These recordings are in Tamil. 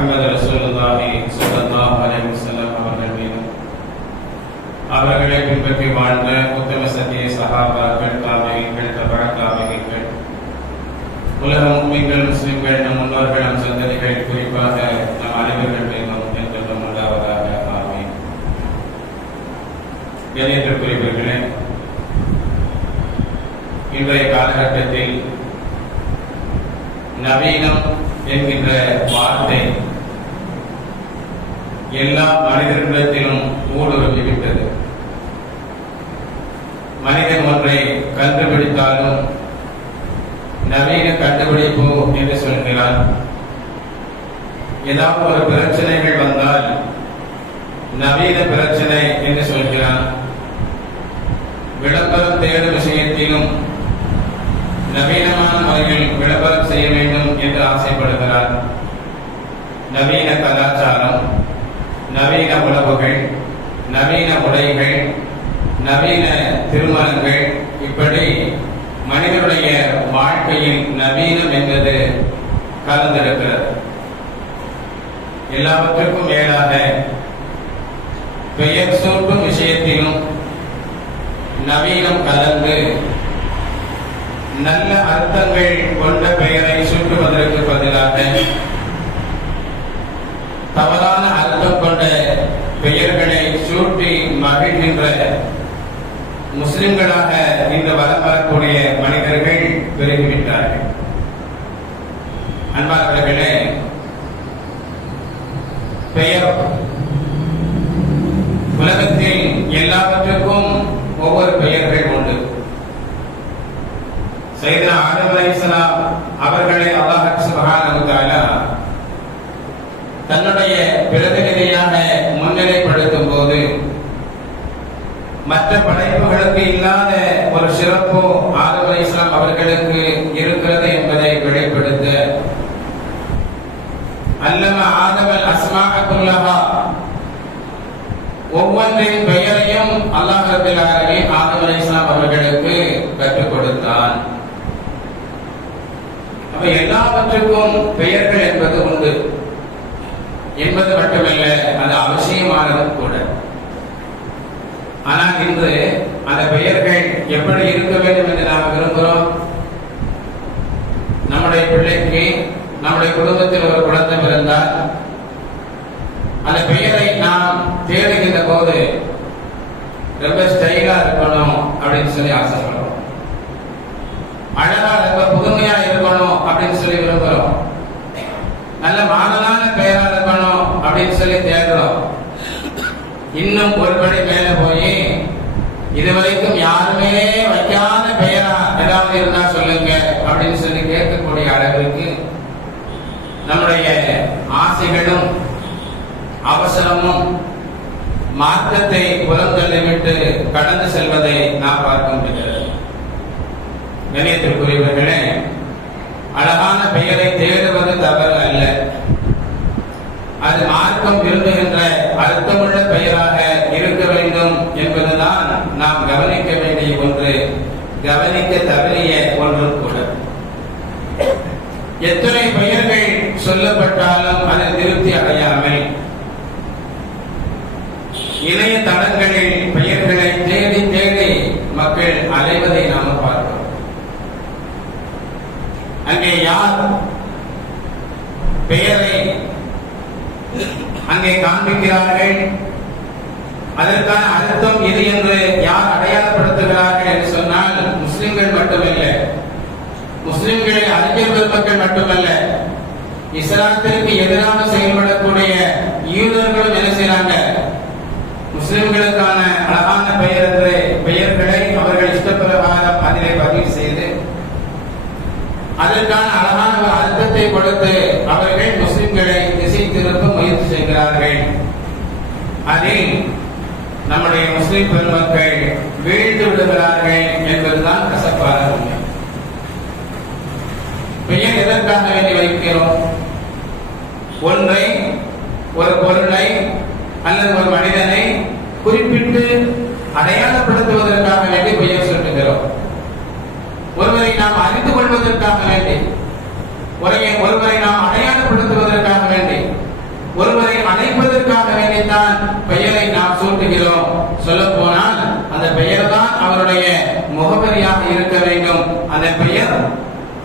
முகமது ரசூலுல்லாஹி ஸல்லல்லாஹு அலைஹி வஸல்லம் அவர்கள் மீது அவர்களை பின்பற்றி வாழ்ந்த உத்தம சத்திய சஹாபாக்கள் தாபிகள் தபா தாபிகள் உலக முக்மீன்கள் முஸ்லிம்கள் நம் முன்னோர்கள் நம் சந்ததிகள் குறிப்பாக நம் அனைவர்கள் மீதும் என்றென்றும் உண்டாவதாக ஆமீன். கணியத்திற்குரியவர்களே இன்றைய காலகட்டத்தில் நவீனம் என்கின்ற வார்த்தை எல்லா மனிதர்களிடத்திலும் ஊடுருவிவிட்டது மனிதன் ஒன்றை கண்டுபிடித்தாலும் நவீன கண்டுபிடிப்பு என்று சொல்கிறார். ஏதாவது ஒரு பிரச்சனைகள் வந்தால் நவீன பிரச்சனை என்று சொல்கிறார். விளம்பரம் தேடும் விஷயத்திலும் நவீனமான முறையில் விளம்பரம் செய்ய வேண்டும் என்று ஆசைப்படுகிறார். நவீன கலாச்சாரம் நவீன உணவுகள் நவீன உடைகள் நவீன திருமணங்கள் இப்படி மனிதனுடைய வாழ்க்கையில் நவீனம் என்பது கலந்திருக்கிறது. எல்லாவற்றுக்கும் மேலாக பெயர் சூட்டும் விஷயத்திலும் நவீனம் கலந்து நல்ல அர்த்தங்கள் கொண்ட பெயரை சூட்டுவதற்கு பதிலாக தவறான பெயர்களை சூட்டி மகிழ்கின்ற முஸ்லிம்களாக இன்று வலம் வரக்கூடிய மனிதர்கள் பெருகிவிட்டார்கள் அன்பார்களே பெயர் உலகத்தில் எல்லாவற்றுக்கும் ஒவ்வொரு பெயர்கள் உண்டு. சைதனா ஆதம் அலைஹிஸ்ஸலாம் அவர்களை அல்லாஹ் சுப்ஹானஹு தன்னுடைய மற்ற படைப்புகளுக்கு இல்லாத ஒரு சிறப்பு ஆதம் இஸ்லாம் அவர்களுக்கு இருக்கிறது என்பதை வெளிப்படுத்த. அல்லம ஆதமல் அஸ்மாஅ ஒவ்வொன்றின் பெயரையும் அல்லாஹ் ஆதம் அலி இஸ்லாம் அவர்களுக்கு கற்றுக் கொடுத்தான். அப்ப எல்லாவற்றுக்கும் பெயர்கள் என்பது உண்டு. என்பது மட்டுமல்ல அது அவசியமானதும் கூட. ஆனால் இன்று அந்த பெயர்கள் எப்படி இருக்க வேண்டும் என்று நாம் விரும்புகிறோம்? நம்முடைய பிள்ளைக்கு நம்முடைய குடும்பத்தில் ஒரு குழந்தை இருந்தால் அந்த பெயரை நாம் தேடுகின்ற போது ரொம்ப ஸ்டைலா இருக்கணும் அப்படின்னு சொல்லி ஆசைப்படுறோம். அழகா ரொம்ப புதுமையா இருக்கணும் அப்படின்னு சொல்லி விரும்புறோம் நல்ல மாடலான பெயரா இருக்கணும் அப்படின்னு சொல்லி தேடுறோம். இன்னும் ஒருபடி மேல போய் இதுவரைக்கும் யாருமே வைக்காத பெயரா ஏதாவது இருந்தா சொல்லுங்க அப்படின்னு சொல்லி கேட்கக்கூடிய அளவிற்கு நம்முடைய ஆசைகளும் அவசரமும் மார்க்கத்தை புறந்தள்ளிவிட்டு கடந்து செல்வதை நாம் பார்க்க முடிகிறது. கணியத்திற்குரியவர்களே அழகான பெயரை தேவை தவறு அல்ல அது மார்க்கம் விரும்புகின்ற அர்த்தமுள்ள பெயராக இருக்க வேண்டும் என்பதுதான் நாம் கவனிக்க வேண்டிய ஒன்று கவனிக்க தவறிய ஒன்றும் கூட எத்தனை பெயர்கள் சொல்லப்பட்டாலும் அது திருப்தி அடையாமல் இணையதளங்களில் பெயர்களை தேடி தேடி மக்கள் அலைவதை நாம பார்க்கிறோம். அங்கே யார் பெயரை அங்கே காண்பிக்கிறார்கள்? அதற்கான அர்த்தம் இது என்று யார் அடையாளப்படுத்துகிறார்கள் என்று சொன்னால் முஸ்லிம்கள் மட்டுமல்ல. முஸ்லிம்களை அறிஞர் பெருமக்கள் மட்டுமல்ல. இஸ்லாத்திற்கு எதிராக செயல்படக்கூடிய யூதர்களும் என்ன செய்யறாங்க முஸ்லிம்களுக்கான அழகான பெயர் பெயர்களை அவர்கள் இஷ்டப்பிரகாரம் அதிலே பதிவு செய்து அதற்கான அழகான ஒரு அர்த்தத்தை கொடுத்து அவர்கள் முஸ்லிம்களை திசை திருப்ப முயற்சி செய்கிறார்கள். அதில் நம்முடைய முஸ்லிம் பெருமக்கள் வீழ்ந்து விடுகிறார்கள் என்பதுதான் கசப்பாக உண்மை. பெயர் எதற்காக வேண்டி வைக்கிறோம்? ஒன்றை ஒரு பொருளை அல்லது ஒரு மனிதனை குறிப்பிட்டு அடையாளப்படுத்துவதற்காக வேண்டி பெயர் சொல்லுகிறோம். ஒருவரை நாம் அறிந்து கொள்வதற்காக வேண்டி ஒருவரை ஒருவரை நாம் அடையாளப்படுத்துவதற்காக வேண்டி ஒருவரை அழைப்பதற்காக வேண்டித்தான் பெயரை நாம் சூட்டுகிறோம். சொல்ல போனால் அந்த பெயர் தான் அவருடைய முகவரியாக இருக்க வேண்டும். அந்த பெயர்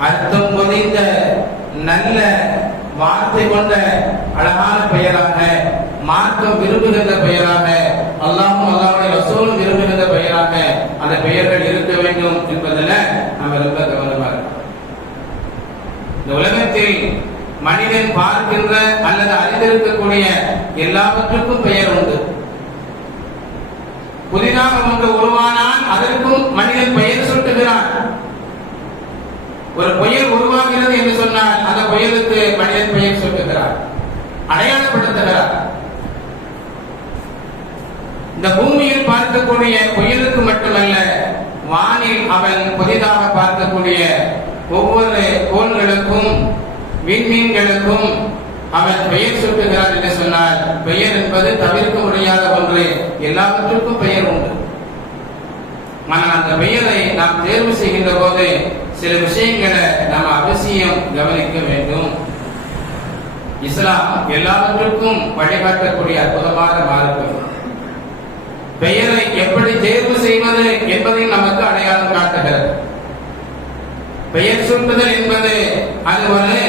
அர்த்தம் பொதிந்த நல்ல வார்த்தை கொண்ட அழகான பெயராக மார்க்கம் விரும்புகின்ற பெயராக அல்லாஹும் அல்லாவுடைய ரசூலும் விரும்புகின்ற பெயராக அந்த பெயர்கள் இருக்க வேண்டும் என்பதில் நம்ம ரொம்ப கவனமாக இந்த உலகத்தில் மனிதன் பார்க்கின்ற அல்லது அறிந்திருக்கக்கூடிய எல்லாவற்றுக்கும் பெயர் உண்டு. புதிதாக ஒன்று உருவானால் அதற்கும் மனிதன் பெயர் சுட்டுகிறான். ஒரு புயல் உருவாகிறது என்று சொன்னால் அந்த புயலுக்கு மனிதன் பெயர் சொல்லுகிறார் அடையாளப்படுத்துகிறார். இந்த பூமியில் பார்க்கக்கூடிய புயலுக்கு மட்டுமல்ல வானில் அவன் புதிதாக பார்க்கக்கூடிய ஒவ்வொரு கோள்களுக்கும் விண்மீன்களுக்கும் அவன் பெயர் சூட்டுகிறான் என்று சொன்னால் பெயர் என்பது தவிர்க்க முடியாத ஒன்று எல்லாவற்றுக்கும் பெயர் உண்டு. ஆனால் அந்த பெயரை நாம் தேர்வு செய்கின்ற போது சில விஷயங்களை நாம் அவசியம் கவனிக்க வேண்டும். இஸ்லாம் எல்லாவற்றுக்கும் வழிகாட்டக்கூடிய அற்புதமான மார்க்கம். பெயரை எப்படி தேர்வு செய்வது என்பதை நமக்கு அடையாளம் காட்டுகிறது. பெயர் சூட்டுதல் என்பது அது ஒரு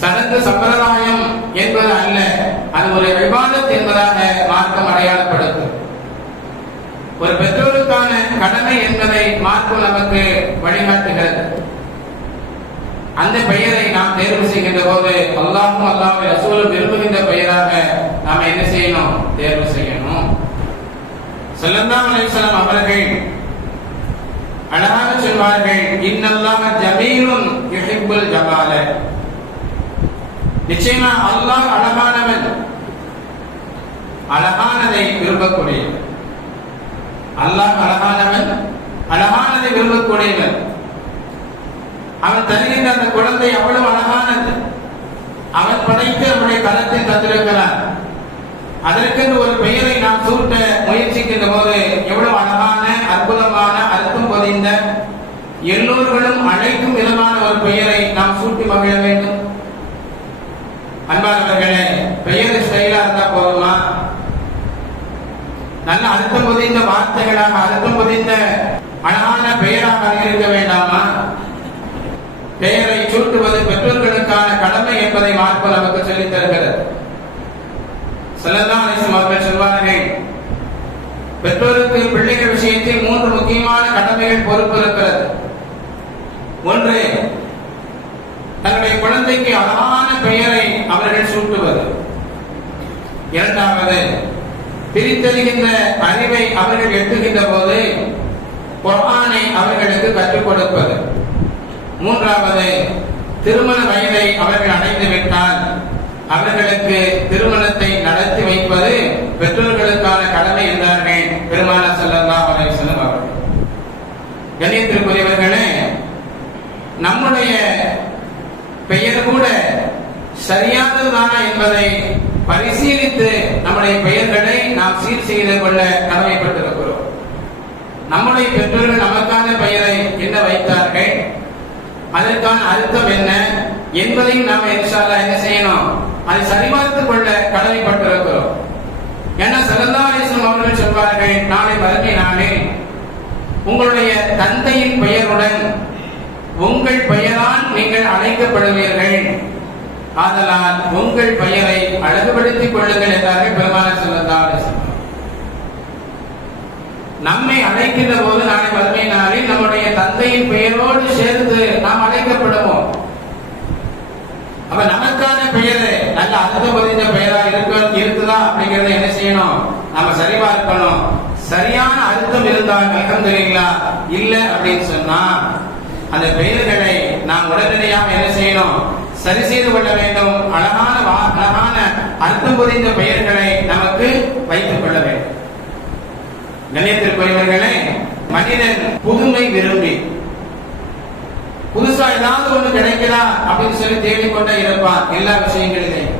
சடங்கு சம்பிரதாயம் என்பது அல்ல அது ஒரு விவாதம் என்பதாக மார்க்கம் அடையாளப்படுத்தும். ஒரு பெற்றோர் கடமை என்பதை மார்க்கு நமக்கு வழிகாட்டுகிறது. அந்த பெயரை நாம் தேர்வு செய்கின்ற போது அல்லாஹும் அல்லாஹ் அசூல் விரும்புகின்ற பெயராக நாம் என்ன செய்யணும்? தேர்வு செய்யணும். ஸல்லல்லாஹு அலைஹி அவர்கள் அழகாக சொல்வார்கள் இன்னல்லாக ஜமீலுன் யுஹிப்புல் ஜமால. நிச்சயமா அல்லாஹ் அழகானவன் அழகானதை விரும்பக்கூடியவன். அல்லாஹ் அழகானவன் அழகானதை விரும்பக்கூடியவர் அவன் தருகின்ற அந்த குழந்தை அவ்வளவு அழகானது. அவன் படைத்து அவனுடைய களத்தில் தந்திருக்கிறான். அதற்கென்று ஒரு பெயரை நாம் சூட்ட முயற்சிக்கின்ற போது எவ்வளவு அழகான அற்புதமான அற்பம் பொதிந்த எல்லோர்களும் அழைக்கும் விதமான ஒரு பெயரை நாம் சூட்டி மகிழ வேண்டும். அன்பானவர்களே பெயர் ஸ்டைலா இருந்தா போதுமா? நல்ல அர்த்தம் வார்த்தைகளாக அர்த்தம் பொதிந்த அழகான பெயராக இருக்க வேண்டாமா? பெயரை சூட்டுவது பெற்றோர்களுக்கான கடமை என்பதை மார்க்கம் நமக்கு சொல்லித் தருகிறது. ஸல்லல்லாஹு அவர்கள் சொல்வார்கள் பெற்றோருக்கு பிள்ளைகள் விஷயத்தில் மூன்று முக்கியமான கடமைகள் பொறுப்பு இருக்கிறது ஒன்று தன்னுடைய குழந்தைக்கு அழகான பெயரை அவர்கள் சூட்டுவது. இரண்டாவது பிரித்தறிகின்ற அறிவை அவர்கள் எட்டுகின்ற போது குர்ஆனை அவர்களுக்கு கற்றுக் கொடுப்பது. மூன்றாவது திருமண வயதை அவர்கள் அடைந்து விட்டால் அவர்களுக்கு திருமணத்தை நடத்தி வைப்பது பெற்றோர்களுக்கான கடமை என்றார்கள் பெருமான ஸல்லல்லாஹு அலைஹி வஸல்லம் அவர்கள். கண்ணியத்திற்குரியவர்களே நம்முடைய பெயர் கூட சரியானதுதானா என்பதை பரிசீலித்து நம்முடைய பெயர்களை நாம் சீர் செய்து கொள்ள கடமைப்பட்டிருக்கிறோம். நம்முடைய பெற்றோர்கள் நமக்கான பெயரை என்ன வைத்தார்கள்? அதற்கான அர்த்தம் என்ன? என்பதையும் நாம் இன்ஷால்லா என்ன செய்யணும்? அதை சரிபார்த்துக் கொள்ள கடமைப்பட்டிருக்கிறோம். ஏன்னா சரந்தாரேசன் அவர்கள் சொல்வார்கள் நாளை மறுமை உங்களுடைய தந்தையின் பெயருடன் உங்கள் பெயரால் நீங்கள் அழைக்கப்படுவீர்கள். ஆதலால் உங்கள் பெயரை அழகுபடுத்திக் கொள்ளுங்கள் என்றார்கள் பெருமான சரந்தாரேசன் நம்மை அழைக்கின்ற போது நாளை வறுமை நாளில் நம்முடைய தந்தையின் பெயரோடு சேர்ந்து நாம் அழைக்கப்படுவோம். அப்ப நமக்கான பெயர் நல்ல அர்த்தம் புரிந்த பெயரா இருக்க இருக்குதா அப்படிங்கறத என்ன செய்யணும்? நாம சரி பார்க்கணும் சரியான அர்த்தம் இருந்தால் அலமதுல்லா இல்ல அப்படின்னு சொன்னா அந்த பெயர்களை நாம் உடனடியாக என்ன செய்யணும்? சரி செய்து கொள்ள வேண்டும். அழகான வா- அழகான அர்த்தம் புரிந்த பெயர்களை நமக்கு வைத்துக் கொள்ள வேண்டும். கண்ணியத்திற்குரியவர்களே மனிதன் புதுமை விரும்பி புதுசா ஏதாவது ஒண்ணு கிடைக்கிறா அப்படின்னு சொல்லி தேடிக்கொண்டே இருப்பான் எல்லா விஷயங்களிலே.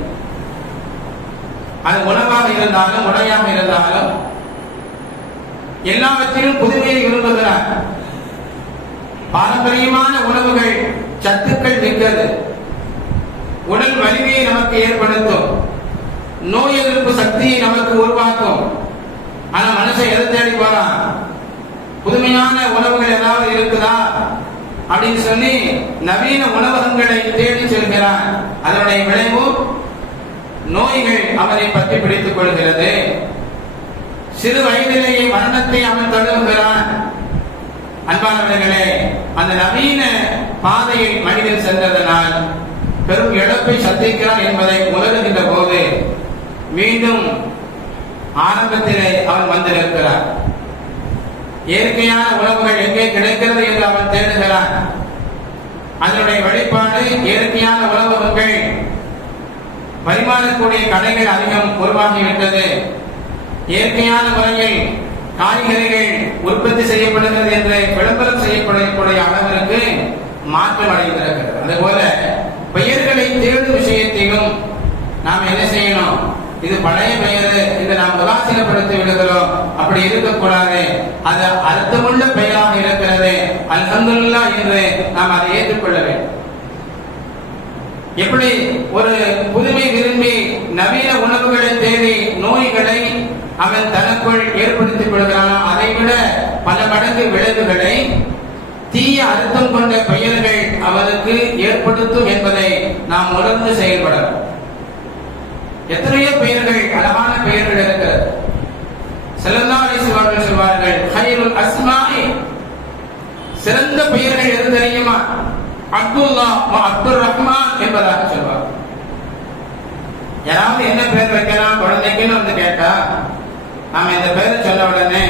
அது உணவாக இருந்தாலும் உடையாக இருந்தாலும் எல்லாவற்றிலும் புதுமையை விரும்புகிறார். பாரம்பரியமான உணவுகள் சத்துக்கள் மிக்கது. உடல் வலிமையை நமக்கு ஏற்படுத்தும். நோய் எதிர்ப்பு சக்தியை நமக்கு உருவாக்கும். ஆனா மனுஷன் எதை தேடி போறான்? புதுமையான உணவுகள் ஏதாவது இருக்குதா? அப்படின்னு சொல்லி நவீன உணவகங்களை தேடி செல்கிறான். அதனுடைய விளைவு நோய்கள் அவனை பற்றி பிடித்துக் கொள்கிறது. சிறு வயதிலேயே மரணத்தை அவன் தழுவுகிறான். அன்பானவர்களே அந்த நவீன பாதையில் மனிதன் சென்றதனால் பெரும் இழப்பை சந்திக்கிறான் என்பதை உணர்கின்ற போது மீண்டும் ஆரம்பத்திலே அவன் வந்திருக்கிறார் இயற்கையான உணவுகள் எங்கே கிடைக்கிறது என்று அவன் தேடுகிறான். அதனுடைய வெளிப்பாடு இயற்கையான உணவகங்கள் பரிமாறக்கூடிய கடைகள் அதிகம் உருவாகிவிட்டது. இயற்கையான முறையில் காய்கறிகள் உற்பத்தி செய்யப்படுகிறது என்று விளம்பரம் செய்யப்படக்கூடிய அளவிற்கு மாற்றம் அடைந்திருக்கிறது. அதுபோல பெயர்களை தேடும் விஷயத்திலும் நாம் என்ன செய்யணும்? இது பழைய பெயர் இதை நாம் உதாசீனப்படுத்தி விடுகிறோம். அப்படி இருக்கக்கூடாது. அது அர்த்தமுள்ள பெயராக இருக்கிறது. அல்ஹந்துல்லா என்று நாம் அதை ஏற்றுக்கொள்ள வேண்டும். எப்படி ஒரு புதுமை விரும்பி நவீன உணவுகளை தேடி நோய்களை அவன் தனக்குள் ஏற்படுத்திக் கொள்கிறானோ அதை விட பல மடங்கு விளைவுகளை தீய அர்த்தம் கொண்ட பெயர்கள் அவருக்கு ஏற்படுத்தும் என்பதை நாம் உணர்ந்து செயல்படலாம் எத்தனையோ பெயர்கள் அழகான பெயர்கள் இருக்கிறது. செல்லந்தாரி சிவார்கள் சொல்வார்கள் ஹைருல் அஸ்மாஇ. சிறந்த பெயர்கள் எது தெரியுமா? அப்துல்லா அப்துல் ரஹ்மான் என்பதாக சொல்வார் யாராவது என்ன பேர் வைக்கலாம்? குழந்தைக்குன்னு வந்து கேட்டா நாம இந்த பெயரை சொல்ல உடனே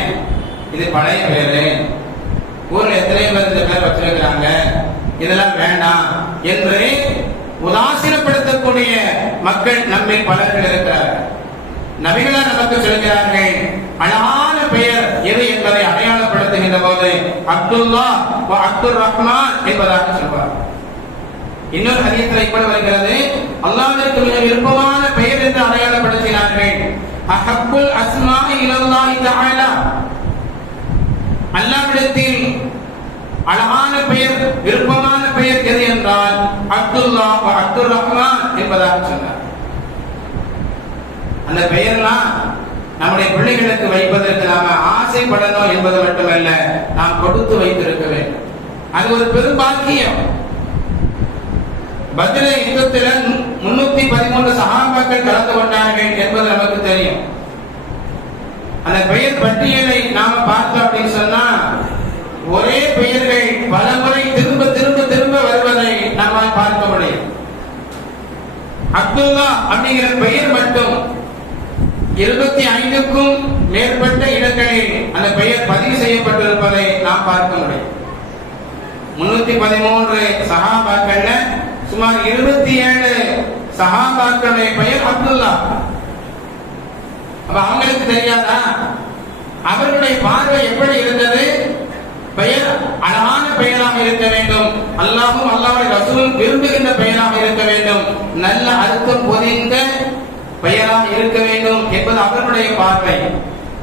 இது பழைய பெயரு ஊர்ல எத்தனை பேர் இந்த பேர் வச்சிருக்கிறாங்க. இதெல்லாம் வேண்டாம் என்று உதாசீனப்படுத்தக்கூடிய மக்கள் நம்மில் பலர்கள் இருக்கிறார்கள். நபிகளார் நமக்கு சொல்கிறார்கள் அழகான பெயர் எது என்பதை அடையாளப்படுத்துகின்ற போது அப்துல்லா அப்துல் ரஹ்மான் என்பதாக சொல்வார். இன்னொரு ஹரியத்தில் இப்படி வருகிறது அல்லாவிற்கு மிக விருப்பமான பெயர் என்று அடையாளப்படுத்தினார்கள். அஹப்புல் அஸ்மா இலல்லாஹி தஆலா. அல்லாவிடத்தில் அழகான பெயர் விருப்பமான பெயர் எது என்றால் அப்துல்லா அப்துல் ரஹ்மான் என்பதாக சொன்னார். அந்த பெயர்லாம் நம்முடைய பிள்ளைகளுக்கு வைப்பதற்கு நாம ஆசைப்படணும் என்பது மட்டுமல்ல நாம் கொடுத்து வைத்திருக்க வேண்டும். அது ஒரு பெரும் பாக்கியம். பத்ர யுத்தத்தில் முன்னூத்தி பதிமூன்று சகாபாக்கள் கலந்து கொண்டார்கள் என்பது நமக்கு தெரியும். அந்த பெயர் பட்டியலை நாம பார்த்தோம் அப்படின்னு சொன்னா ஒரே பெயர்கள் பல முறை திரும்ப திரும்ப திரும்ப வருவதை நாம பார்க்க முடியும். அப்துல்லா அப்படிங்கிற பெயர் மட்டும் இருபத்தி ஐந்துக்கும் மேற்பட்ட இடங்களில் அந்த பெயர் பதிவு செய்யப்பட்டிருப்பதை நாம் பார்க்க முடியும். முன்னூத்தி பதிமூன்று சஹாபாக்கள்ல சுமார் இருபத்தி ஏழு சகாபாக்களுடைய பெயர் அப்துல்லா. அப்ப அவங்களுக்கு தெரியாதா? அவர்களுடைய பார்வை எப்படி இருந்தது? பெயர் அழகான பெயராக இருக்க வேண்டும். அல்லாஹும் அல்லாவுடைய ரசூலும் விரும்புகின்ற பெயராக இருக்க வேண்டும். நல்ல அர்த்தம் பொதிந்த பெயராக இருக்க வேண்டும் என்பது அவர்களுடைய பார்வை.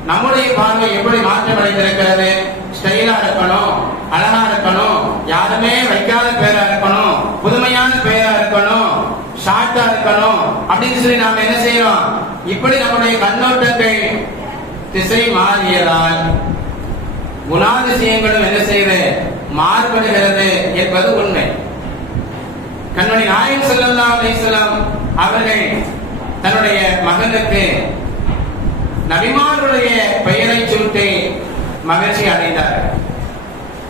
நம்முடைய பார்வை எப்படி மாற்றமடைந்திருக்கிறது? ஸ்டைலா இருக்கணும் அழகா இருக்கணும் யாருமே வைக்காத பேரா இருக்கணும் புதுமையான பெயரா இருக்கணும் ஷார்ட்டா இருக்கணும் அப்படின்னு சொல்லி நாம என்ன செய்யறோம்? இப்படி நம்முடைய கண்ணோட்டங்கள் திசை மாறியதால் குணாதிசயங்களும் என்ன செய்யுது? மாறுபடுகிறது என்பது உண்மை. கண்மணி நாயன் செல்லல்லா அலைஹி அவர்கள் தன்னுடைய மகனுக்கு நபிமார்களுடைய பெயரை சூட்டி மகிழ்ச்சி அடைந்தார்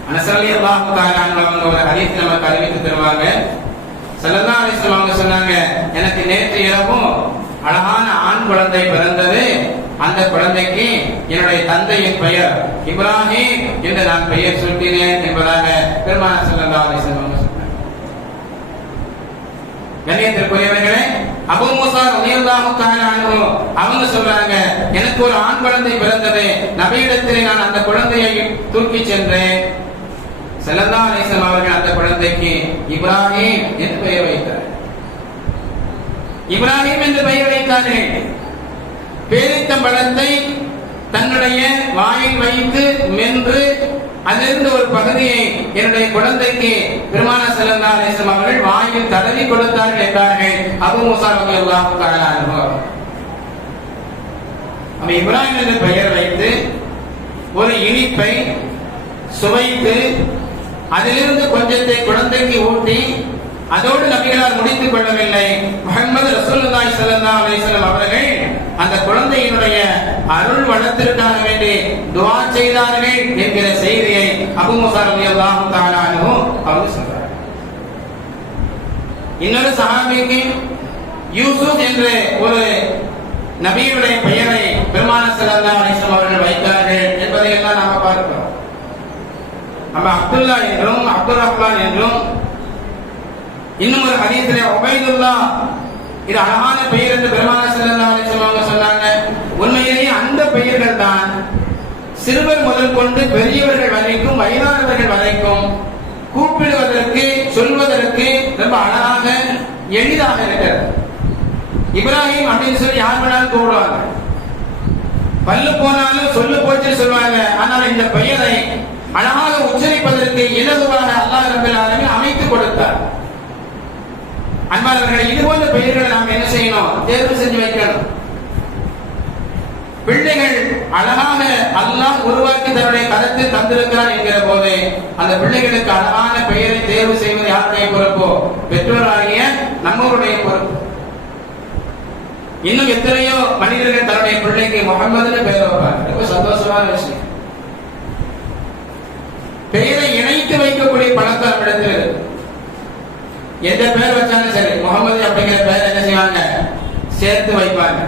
அனசரலி அல்லாஹு தாலா அவங்க ஒரு ஹதீஸ் நமக்கு அறிவித்து தருவாங்க. சல்லல்லா அலிஸ்லாம் சொன்னாங்க எனக்கு நேற்று இரவும் அழகான ஆண் குழந்தை பிறந்தது. அந்த குழந்தைக்கு என்னுடைய தந்தையின் பெயர் இப்ராஹிம் என்று நான் பெயர் சூட்டினேன் என்பதாக பெருமான சல்லல்லா அலிஸ்லாம் கண்ணியத்திற்குரியவர்களே அபு மூசா ரலியல்லாஹு தஆலா அன்ஹு அவங்க சொல்றாங்க எனக்கு ஒரு ஆண் குழந்தை பிறந்தது. நபியிடத்திலே நான் அந்த குழந்தையை தூக்கி சென்றேன். செலந்தா அலைஹி அவர்கள் அந்த குழந்தைக்கு இப்ராஹிம் என்று பெயர் வைத்தார். இப்ராஹிம் என்று பெயர் வைத்தார்கள் பேரித்த பழத்தை தன்னுடைய வாயில் வைத்து மென்று அதிலிருந்து ஒரு பகுதியை என்னுடைய குழந்தைக்கு பெருமான செல்லல்லா அலிஸ்லாம் அவர்கள் வாயில் தடவி கொடுத்தார்கள் என்றார்கள். அபு மூசா ரலியல்லாஹு அனுபவம் அவன் இப்ராஹிம் என்று பெயர் வைத்து ஒரு இனிப்பை சுவைத்து அதிலிருந்து கொஞ்சத்தை குழந்தைக்கு ஊட்டி அதோடு நபிகளார் முடித்துக் கொள்ளவில்லை. முகமது ரசூலுல்லாஹி சல்லா அலைஹி அவர்கள் அந்த குழந்தையினுடைய அருள் வளத்திற்காக வேண்டி துவா செய்தார்கள் என்கிற செய்தியை அபு முசார் அலி அல்லாஹும் அன்ஹு அவங்க சொல்றாங்க. இன்னொரு சஹாபிக்கு யூசுப் என்று ஒரு நபியுடைய பெயரை பெருமான ஸல்லல்லாஹு அலைஹி வஸல்லம் அவர்கள் வைத்தார்கள் என்பதை எல்லாம் நாம பார்க்கிறோம் நம்ம அப்துல்லா என்றும் அப்துல் ரஹ்மான் என்றும் இன்னும் ஒரு ஹதீஸிலே ஒபைதுல்லா இது அழகான பெயர் என்று பெருமான செல்லா சொன்னாங்க. உண்மையிலேயே அந்த பெயர்கள் தான் சிறுவர் முதல் கொண்டு பெரியவர்கள் வரைக்கும் வயதானவர்கள் வரைக்கும் கூப்பிடுவதற்கு சொல்வதற்கு ரொம்ப அழகாக எளிதாக இருக்கிறது. இப்ராஹிம் அப்படின்னு சொல்லி யார் வேணாலும் கூப்பிடுவாங்க. பல்லு போனாலும் சொல்லு போச்சு சொல்லுவாங்க. ஆனால் இந்த பெயரை அழகாக உச்சரிப்பதற்கு இலகுவாக அல்லாஹ் ரப்பல் ஆலமீன் அமைத்து கொடுத்தார். அன்பாளர்களை இது போன்ற பெயர்களை நாம் என்ன செய்யணும்? தேர்வு செஞ்சு வைக்கணும். பிள்ளைகள் அழகாக அல்லாஹ் உருவாக்கி தன்னுடைய கருத்து தந்திருக்கிறான் என்கிற போது அந்த பிள்ளைகளுக்கு அழகான பெயரை தேர்வு செய்வது யாருடைய பொறுப்போ? பெற்றோராகிய நம்மளுடைய பொறுப்பு. இன்னும் எத்தனையோ மனிதர்கள் தன்னுடைய பிள்ளைக்கு முகமதுன்னு பெயர் வைப்பாங்க. ரொம்ப சந்தோஷமான விஷயம். பெயரை இணைத்து வைக்கக்கூடிய பழக்கம் நம்மிடத்தில் இருக்கு எந்த பேர் வச்சாலும் சரி முகமது அப்படிங்கிற பேர் என்ன செய்வாங்க? சேர்த்து வைப்பாங்க.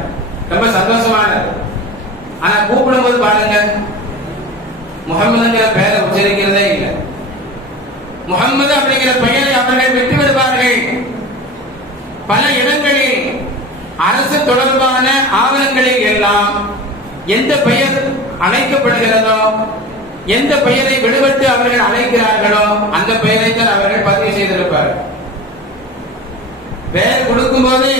ரொம்ப சந்தோஷமானது. ஆனா கூப்பிடும் போது பாருங்க முகமதுங்கிற பெயரை உச்சரிக்கிறதே இல்லை. முகமது அப்படிங்கிற பெயரை அவர்கள் விட்டு விடுவார்கள். பல இடங்களில் அரசு தொடர்பான ஆவணங்களில் எல்லாம் எந்த பெயர் அழைக்கப்படுகிறதோ எந்த பெயரை விடுபட்டு அவர்கள் அழைக்கிறார்களோ அந்த பெயரை தான் அவர்கள் பதிவு செய்திருப்பார். பெயர் கொடுக்கும் போது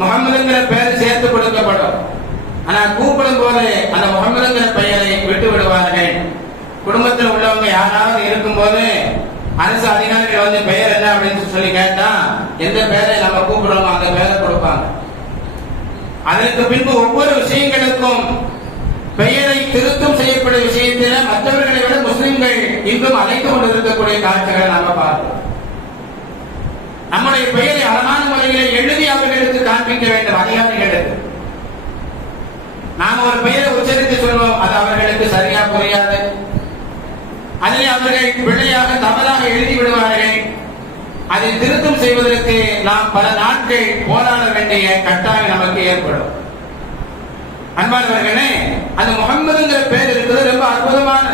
முகமதுங்கிற பெயர் சேர்த்து கொடுக்கப்படும். ஆனா கூப்பிடும் போது அந்த முகமதுங்கிற பெயரை விட்டு விடுவார்கள். குடும்பத்தில் உள்ளவங்க யாராவது இருக்கும்போது அரசு அதிகாரிகள் வந்து பெயர் என்ன அப்படின்னு சொல்லி கேட்டா எந்த பெயரை நம்ம கூப்பிடுறோமோ அந்த பெயரை கொடுப்பாங்க. அதற்கு பின்பு ஒவ்வொரு விஷயங்களுக்கும் இன்றும் அழைத்துக் கொண்டிருக்கக்கூடிய காட்சிகளை நாம பார்த்தோம் நம்முடைய பெயரை அழகான முறையிலே எழுதி அவர்களுக்கு காண்பிக்க வேண்டும். அதிகாரிகளுக்கு நாம் ஒரு பெயரை உச்சரித்து சொல்வோம். அது அவர்களுக்கு சரியா புரியாது. அதிலே அவர்கள் பிழையாக தவறாக எழுதி விடுவார்கள். அதை திருத்தம் செய்வதற்கு நாம் பல நாட்கள் போராட வேண்டிய கட்டாயம் நமக்கு ஏற்படும். அன்பானவர்களே அந்த முகம்மதுங்கிற பேர் இருக்கிறது ரொம்ப அற்புதமான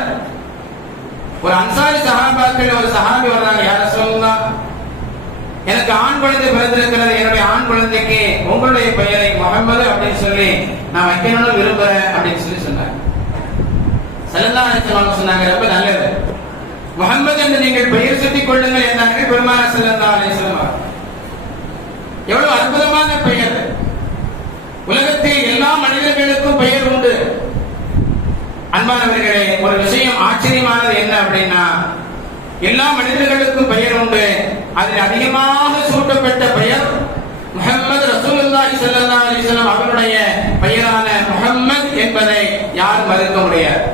ஒரு அன்சாரி சகாபாக்கள் ஒரு சகாபி வர்றாங்க யார சொல்லுங்களா எனக்கு ஆண் குழந்தை பிறந்திருக்கிறது என்னுடைய ஆண் குழந்தைக்கு உங்களுடைய பெயரை முகமது அப்படின்னு சொல்லி நான் வைக்கணும்னு விரும்புறேன் அப்படின்னு சொல்லி சொன்னாங்க. செல்லல்லா அலிஸ்லாம் சொன்னாங்க ரொம்ப நல்லது. முகமது என்று நீங்கள் பெயர் சுட்டிக் கொள்ளுங்கள் என்றார்கள் பெருமான அப்படின்னு அலிஸ்லாம் எவ்வளவு அற்புதமான பெயர். உலகத்தில் எல்லா மனிதர்களுக்கும் பெயர் உண்டு. அன்பானவர்களே ஒரு விஷயம் ஆச்சரியமானது என்ன அப்படின்னா எல்லா மனிதர்களுக்கும் பெயர் உண்டு. அதில் அதிகமாக சூட்டப்பட்ட பெயர் முகமது ரசூலுல்லாஹி ஸல்லல்லாஹு அலைஹி வஸல்லம் அவருடைய பெயரான முகம்மது என்பதை யார் மறுக்க முடியாது.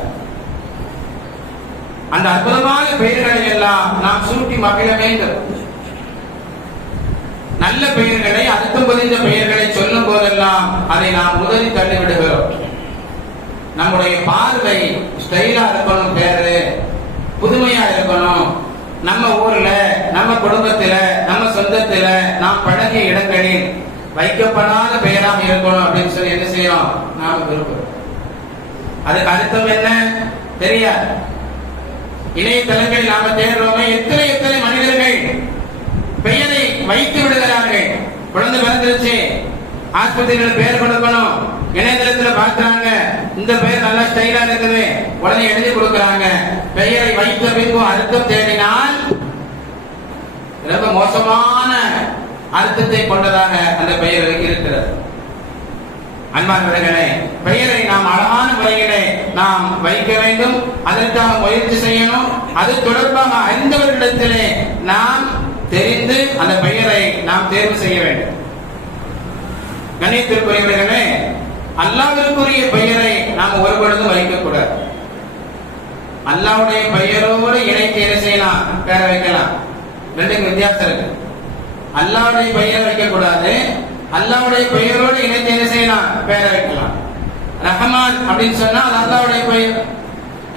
அந்த அற்புதமான பெயர்களை எல்லாம் நாம் சூட்டி மகிழ வேண்டும். நல்ல பெயர்களை அர்த்தம் பதிந்த பெயர்களை சொல்லும் போதெல்லாம் அதை நாம் உதறி தள்ளிவிடுகிறோம். நம்முடைய பார்வை ஸ்டைலா இருக்கணும் பேரு. புதுமையா இருக்கணும். நம்ம ஊர்ல நம்ம குடும்பத்துல நம்ம சொந்தத்துல நாம் பழகிய இடங்களில் வைக்கப்படாத பெயராக இருக்கணும் அப்படின்னு சொல்லி என்ன செய்யறோம்? நாம விரும்புறோம். அதுக்கு அர்த்தம் என்ன? தெரியாது. இணையதளங்களில் நாம தேடுறோமே எத்தனை எத்தனை மனிதர்கள் பெயரை வைத்து விடுகிறார்கள்? குழந்தை பிறந்துருச்சு. ஆஸ்பத்திரியில பேர் கொடுக்கணும். இணையதளத்துல பாக்குறாங்க இந்த பெயர் நல்லா ஸ்டைலா இருக்குது. உடனே எழுதி கொடுக்கறாங்க. பெயரை வைத்த பின்பு அர்த்தம் தேடினால் ரொம்ப மோசமான அர்த்தத்தை கொண்டதாக அந்த பெயர் இருக்கிறது. அன்பானவர்களே பெயரை நாம் அழகான முறையிலே நாம் வைக்க வேண்டும். அதற்காக முயற்சி செய்யணும். அது தொடர்பாக அறிந்தவர்களிடத்திலே நாம் தெரிந்து அந்த பெயரை நாம் தேர்வு செய்ய வேண்டும். கணித்திற்குரியவர்களே அல்லாவிற்குரிய பெயரை நாம் ஒரு பொழுதும் வைக்கக்கூடாது அல்லாவுடைய பெயரோடு இணைத்து என்ன செய்யலாம் பேர வைக்கலாம். ரெண்டுக்கு வித்தியாசம் இருக்கு. அல்லாவுடைய பெயர் வைக்கக்கூடாது அல்லாவுடைய பெயரோடு இணைத்து என்ன செய்யலாம் பேர வைக்கலாம். ரஹமான் அப்படின்னு சொன்னா அது அல்லாவுடைய பெயர்.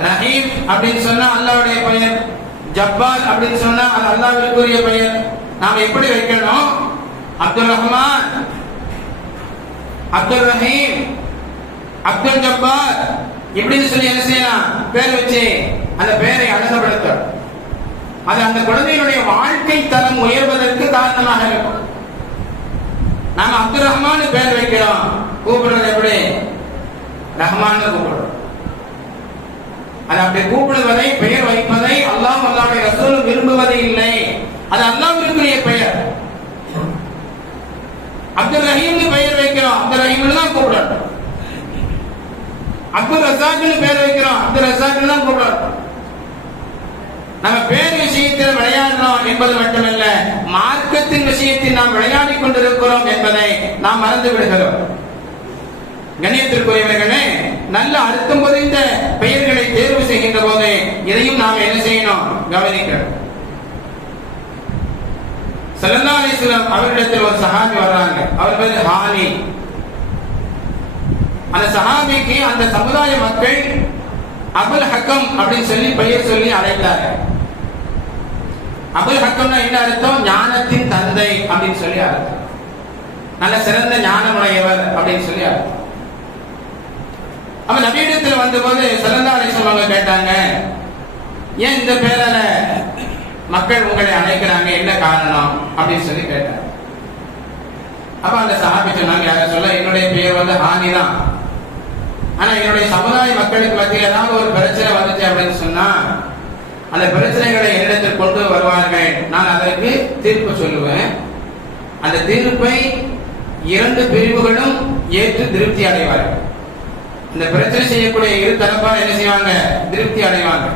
ரஹீம் அப்படின்னு சொன்னா அல்லாவுடைய பெயர். ஜப்பான் அப்படின்னு சொன்னா அது அல்லாவிற்குரிய பெயர். நாம் எப்படி வைக்கணும்? அப்துல் ரஹ்மான் அப்துல் ரஹீம் அப்துல் ஜப்பார். இப்படின்னு சொல்லி என்ன செய்யலாம்? பேர் வச்சு அந்த பெயரை அழகப்படுத்த அது அந்த குழந்தையினுடைய வாழ்க்கை தரம் உயர்வதற்கு காரணமாக இருக்கும். நாம அப்துல் ரஹ்மான் பேர் வைக்கிறோம். கூப்பிடுறது எப்படி? ரஹ்மான் கூப்பிடுறோம். அது அப்படி கூப்பிடுவதை பெயர் வைப்பதை அல்லாஹ் அல்லாவுடைய ரசூல் விரும்புவதை இல்லை அது அல்லாவிற்குரிய பெயர். அப்துல் ரஹீம்னு பெயர் வைக்கிறோம். அப்துல் ரஹீம்னு தான் கூப்பிடணும் அப்துல் ரசாக்னு பேர் வைக்கிறோம். அப்துல் ரசாக்னு தான் கூப்பிடணும் நம்ம பேர் விஷயத்தில் விளையாடுறோம் என்பது மட்டுமல்ல மார்க்கத்தின் விஷயத்தில் நாம் விளையாடி கொண்டிருக்கிறோம் என்பதை நாம் மறந்து விடுகிறோம். கண்ணியத்திற்குரியவர்களே நல்ல அர்த்தம் புரிந்த பெயர்களை தேர்வு செய்கின்ற போது இதையும் நாம் என்ன செய்யணும்? கவனிக்கிறோம். சல்லா அலிஸ்லாம் அவரிடத்தில் ஒரு சஹாபி வர்றாங்க. அவர் பேர் ஹானி அந்த சஹாபிக்கு அந்த சமுதாய மக்கள் அபுல் ஹக்கம் அப்படின்னு சொல்லி பெயர் சொல்லி அழைத்தார்கள் அபுல் ஹக்கம்னா என்ன அர்த்தம்? ஞானத்தின் தந்தை அப்படின்னு சொல்லி அர்த்தம். நல்ல சிறந்த ஞானமுடையவர் அப்படின்னு சொல்லி அர்த்தம். அவன் நவீனத்தில் வந்தபோது சிறந்த அலிஸ்லாம் கேட்டாங்க ஏன் இந்த பேரால? மக்கள் உங்களை அழைக்கிறாங்க என்ன காரணம்? அப்படின்னு சொல்லி கேட்டார். அப்ப அந்த சஹாபி சொன்னாங்க யார சொல்ல என்னுடைய பெயர் வந்து ஹானி தான். ஆனா என்னுடைய சமுதாய மக்களுக்கு மத்தியில் ஏதாவது ஒரு பிரச்சனை வந்துச்சு அப்படின்னு சொன்னா அந்த பிரச்சனைகளை என்னிடத்தில் கொண்டு வருவார்கள். நான் அதற்கு தீர்ப்பு சொல்லுவேன். அந்த தீர்ப்பை இரண்டு பிரிவுகளும் ஏற்று திருப்தி அடைவார்கள். இந்த பிரச்சனை செய்யக்கூடிய இரு தரப்பால் என்ன செய்வாங்க? திருப்தி அடைவாங்க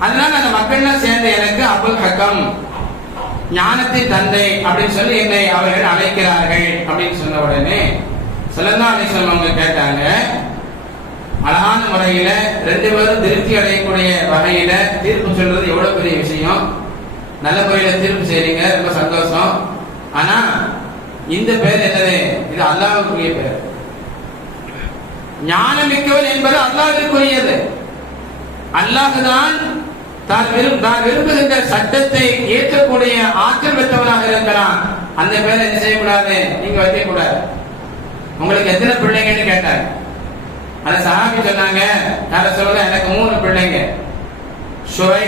அதனால அந்த மக்கள்லாம் சேர்ந்த எனக்கு அபுல் ஹக்கம். ஞானத்தின் தந்தை அப்படின்னு சொல்லி என்னை அவர்கள் அழைக்கிறார்கள் அப்படின்னு சொன்ன உடனே சிலந்தா அலிஸ்லாம் அவங்க கேட்டாங்க அழகான முறையில ரெண்டு பேரும் திருப்தி அடையக்கூடிய வகையில தீர்ப்பு சொல்றது எவ்வளவு பெரிய விஷயம்? நல்ல முறையில தீர்ப்பு செய்றீங்க ரொம்ப சந்தோஷம். ஆனா இந்த பேர் என்னது? இது அல்லாவுக்குரிய பேர். ஞானமிக்கவன் என்பது அல்லாவிற்குரியது அல்லாஹுதான் தான் விரும் தான் விரும்புகின்ற சட்டத்தை ஏற்கக்கூடிய ஆற்றல் பெற்றவனாக இருக்கிறான் அந்த பேரை என்ன செய்யக்கூடாது? நீங்க வைக்க கூடாது உங்களுக்கு எத்தனை பிள்ளைங்கன்னு கேட்டாங்க. அந்த சஹாபி சொன்னாங்க யார சொல்ல எனக்கு மூணு பிள்ளைங்க. ஷுரை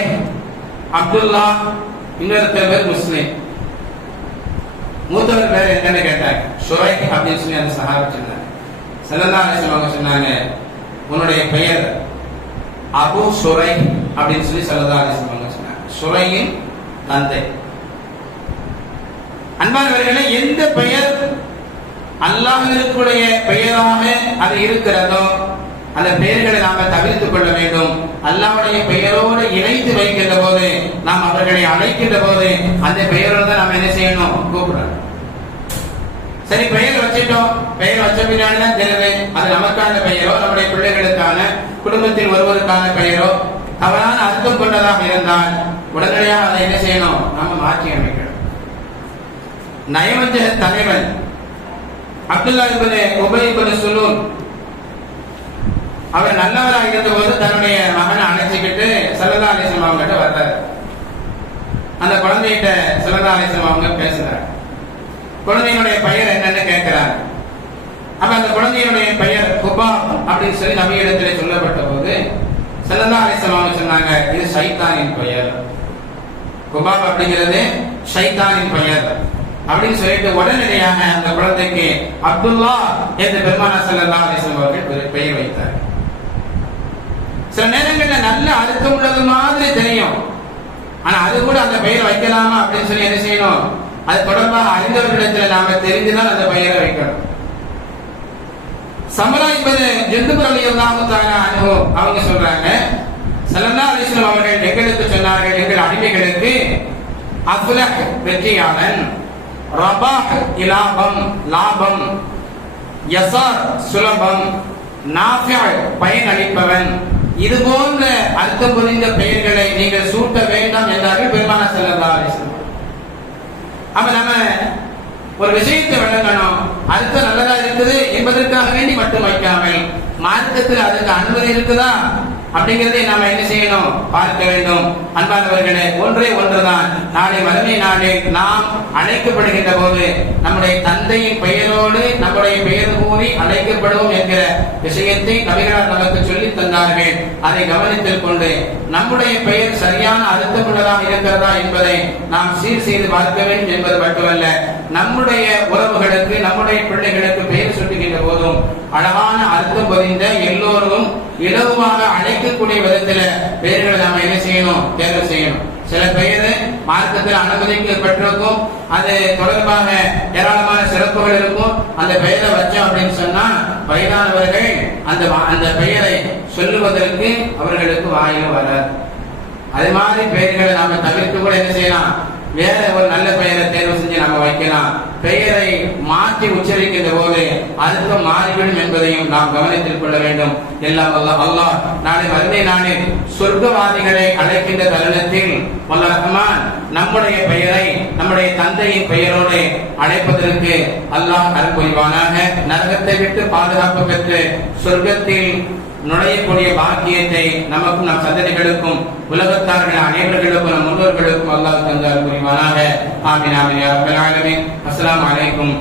அப்துல்லா இன்னொருத்தர் பேர் முஸ்லீம். மூத்தவர் பேர் என்னன்னு கேட்டாங்க. ஷுரை அப்படின்னு சொல்லி அந்த சஹாபி சொன்னாங்க. செல்லல்லா சொன்னாங்க உன்னுடைய பெயர் அபு சுரை அப்படின்னு சொல்லி சல்லல்லா சொன்னாங்க சுரையின் தந்தை. அன்பானவர்களே எந்த பெயர் அல்லாஹிற்குடைய பெயராக அது இருக்கிறதோ அந்த பெயர்களை நாம தவிர்த்துக் கொள்ள வேண்டும். அல்லாவுடைய பெயரோடு இணைத்து வைக்கின்ற போது நாம் அவர்களை அழைக்கின்ற போது அந்த பெயரோடு தான் நாம் என்ன செய்யணும்? கூப்பிடணும். சரி பெயர் வச்சிட்டோம். பெயர் வச்ச பின்னாடி தான் தெரியுது அது நமக்கான பெயரோ நம்முடைய பிள்ளைகளுக்கான குடும்பத்தில் ஒருவருக்கான பெயரோ தவறான அர்த்தம் கொண்டதாக இருந்தால் உடனடியாக அதை என்ன செய்யணும்? நம்ம மாற்றி அமைக்கணும். நயவஞ்சக தலைவன் அப்துல்லா இப்னு உபய் இப்னு சொல்லும் அவர் நல்லவராக இருந்தபோது தன்னுடைய மகனை அணைச்சிக்கிட்டு சல்லல்லா அலிஸ்லாம் அவங்க கிட்ட வர்றாரு. அந்த குழந்தைகிட்ட சல்லல்லா அலிஸ்லாம் அவங்க பேசுறாரு குழந்தையினுடைய பெயர் என்னன்னு கேட்கிறார். அப்ப அந்த குழந்தையினுடைய பெயர் குபா அப்படின்னு சொல்லி நபியிடத்திலே சொல்லப்பட்ட போது சல்லல்லா அலிஸ்லாம் சொன்னாங்க இது சைத்தானின் பெயர். குபா அப்படிங்கிறது சைத்தானின் பெயர். அப்படின்னு சொல்லிட்டு உடனடியாக அந்த குழந்தைக்கு அப்துல்லா என்று பெருமானா சல்லல்லா அலிஸ்லாம் அவர்கள் பெயர் வைத்தார். சில நேரங்கள்ல நல்ல அழுத்தம் உள்ளது மாதிரி தெரியும். ஆனா அது கூட அந்த பெயர் வைக்கலாமா அப்படின்னு சொல்லி என்ன செய்யணும்? அது தொடர்பாக அறிந்தவர்களிடத்தில் நாம தெரிந்துதான் அந்த பெயரை வைக்கணும். சமரா என்பது ஜெந்துபுர் அலி அனுபவம்? அவங்க சொல்றாங்க சலந்தா அலிஸ்லாம் அவர்கள் எங்களுக்கு சொன்னார்கள் எங்கள் அடிமைகளுக்கு அஃலக் வெற்றியாளன் ரபாஹ் இலாபம் லாபம் யசார் சுலபம் நாஃபிஅ பயனளிப்பவன் இது போன்ற அர்த்தம் புரிந்த பெயர்களை நீங்கள் சூட்ட வேண்டாம் என்றார்கள் பெருமான செல்லல்லா அலிஸ்லாம் அப்ப நம்ம ஒரு விஷயத்தை வழங்கணும் அடுத்த நல்லதா இருக்குது என்பதற்காக வேண்டி மட்டும் வைக்காமல் மார்க்கத்தில் அதுக்கு அனுமதி இருக்குதா? அப்படிங்கிறதை நாம என்ன செய்யணும்? பார்க்க வேண்டும். அன்பானவர்களே ஒன்றே ஒன்றுதான். நாளை வறுமை நாளில் நாம் அழைக்கப்படுகின்ற போது நம்முடைய தந்தையின் பெயரோடு நம்முடைய பெயர் கூறி அழைக்கப்படுவோம் என்கிற விஷயத்தை நபிகளார் நமக்கு சொல்லி தந்தார்கள். அதை கவனத்தில் கொண்டு நம்முடைய பெயர் சரியான அர்த்தமுள்ளதாக இருக்கிறதா என்பதை நாம் சீர் செய்து பார்க்க வேண்டும் என்பது மட்டுமல்ல நம்முடைய உறவுகளுக்கு நம்முடைய பிள்ளைகளுக்கு பெயர் சுட்டுகின்ற போதும் அழகான அர்த்தம் பொதிந்த எல்லோரும் இலகுவாக அழைக்கக்கூடிய விதத்தில் பெயர்களை நாம என்ன செய்யணும்? தேர்வு செய்யணும். சில பெயர் மார்க்கத்தில் அனுமதிக்கு பெற்றிருக்கும். அது தொடர்பாக ஏராளமான சிறப்புகள் இருக்கும். அந்த பெயரை வச்சோம் அப்படின்னு சொன்னா வயதானவர்கள் அந்த வா- அந்த பெயரை சொல்லுவதற்கு அவர்களுக்கு வாயில் வராது. அது மாதிரி பெயர்களை நாம தவிர்த்து கூட என்ன செய்யலாம்? வேற ஒரு நல்ல பெயரை தேர்வு செஞ்சு நாம வைக்கலாம். பெயரை மாற்றி உச்சரிக்கின்ற போது அர்த்தம் மாறிவிடும் என்பதையும் நாம் கவனத்தில் கொள்ள வேண்டும். எல்லாம் அல்லாஹ் அல்லாஹ் நாளை மறுமை நாளில் சொர்க்கவாதிகளை அழைக்கின்ற தருணத்தில் வல்ல ரஹ்மான் நம்முடைய பெயரை நம்முடைய தந்தையின் பெயரோடு அழைப்பதற்கு அல்லாஹ் அருள் புரிவானாக. நரகத்தை விட்டு பாதுகாப்பு பெற்று சொர்க்கத்தில் நுழையக்கூடிய பாக்கியத்தை நமக்கும் நம் சந்ததிகளுக்கும் உலகத்தார்கள் அனைவர்களுக்கும் நம் முன்னோர்களுக்கும் அல்லாஹ் தந்தார் புரிவானாக. ஆமீன் ஆமீன் யா ரப்பல் ஆலமீன். அஸ்ஸலாமு அலைக்கும்